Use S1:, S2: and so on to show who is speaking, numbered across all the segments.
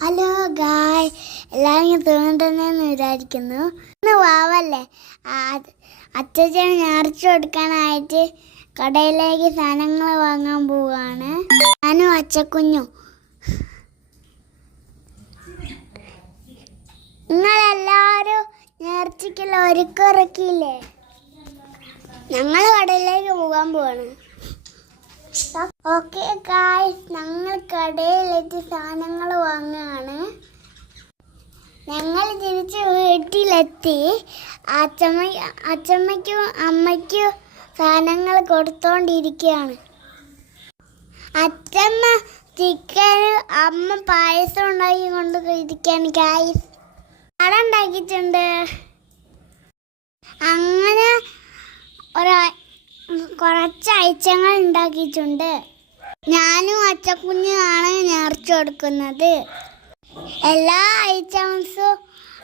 S1: Hello ഗായ് എല്ലാവരും തോന്നുന്നുണ്ടെന്ന് വിചാരിക്കുന്നു. ഇന്ന് വാവല്ലേ? അച്ഛൻ ഞാറിച്ചു കൊടുക്കാനായിട്ട് കടയിലേക്ക് സാധനങ്ങൾ വാങ്ങാൻ പോവാണ്. ഞാനും അച്ചക്കുഞ്ഞും. നിങ്ങളെല്ലാവരും നേർച്ചയ്ക്കുള്ള ഒരുക്കിറക്കിയില്ലേ ഞങ്ങൾ കടയിലേക്ക് പോകാൻ പോവാണ്. ഓക്കെ ഗായ് ഞങ്ങൾ കടയിലേക്ക് സാധനങ്ങൾ വാങ്ങുകയാണ് ഞങ്ങൾ തിരിച്ച് വീട്ടിലെത്തി. അച്ചമ്മ അച്ചമ്മയ്ക്കും അമ്മയ്ക്കും സാധനങ്ങൾ കൊടുത്തോണ്ടിരിക്കുകയാണ് അച്ചമ്മ ചിക്കൻ അമ്മ പായസം ഉണ്ടാക്കി കൊണ്ട് ഇരിക്കുകയാണ് ഗായ്സ് അട ഉണ്ടാക്കിയിട്ടുണ്ട്. അങ്ങനെ ഒരാ കുറച്ച് അയച്ചങ്ങൾ ഉണ്ടാക്കിയിട്ടുണ്ട്. ഞാനും അച്ചക്കുഞ്ഞുമാണ് നേർച്ച കൊടുക്കുന്നത്. എല്ലാ ഐറ്റംസും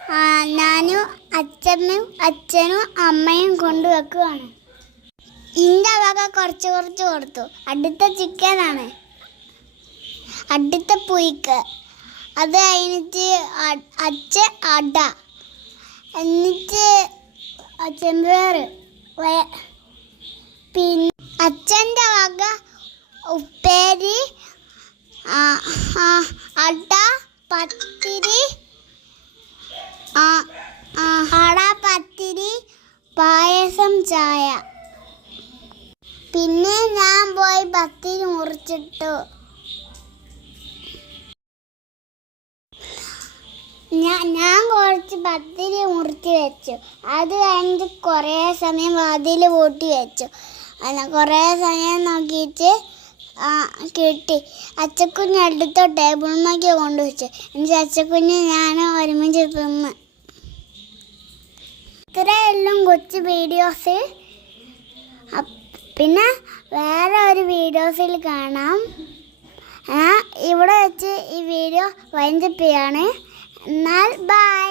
S1: ഞാനും അച്ഛമ്മയും അച്ഛനും അമ്മയും കൊണ്ടുവെക്കുകയാണ് ഇന്റെ വക കുറച്ച് കുറച്ച് കൊടുത്തു. അടുത്ത ചിക്കനാണ് അടുത്ത പുയ്ക്ക് അത് കഴിഞ്ഞിട്ട് അച്ഛ അട. എന്നിട്ട് ചെമ്പേറ് പിന്നെ അച്ഛന്റെ വക ഉപ്പേരി അട പത്തിരി ആ, ആ, അട പത്തിരി പായസം ചായ. പിന്നെ ഞാൻ പോയി പത്തിരി മുറിച്ചിട്ടു. ഞാൻ ഞാൻ കുറച്ച് പത്തിരി മുറിച്ച് വെച്ചു. അത് കഴിഞ്ഞിട്ട് കുറേ സമയം വാതിൽ പൂട്ടി വെച്ചു. കുറേ സമയം നോക്കിയിട്ട് കിട്ടി. അച്ചക്കുഞ്ഞ് അടുത്ത ടേബിളിലേക്ക് കൊണ്ടുവച്ചു. എന്നിട്ട് അച്ചക്കുഞ്ഞ് ഞാൻ ഒരുമിച്ച് തിന്ന്. കൊച്ചു വീഡിയോസ് പിന്നെ വേറെ ഒരു വീഡിയോസിൽ കാണാം. ഇവിടെ വെച്ച് ഈ വീഡിയോ വൈൻഡപ്പ് ചെയ്യാണ്. എന്നാൽ ബൈ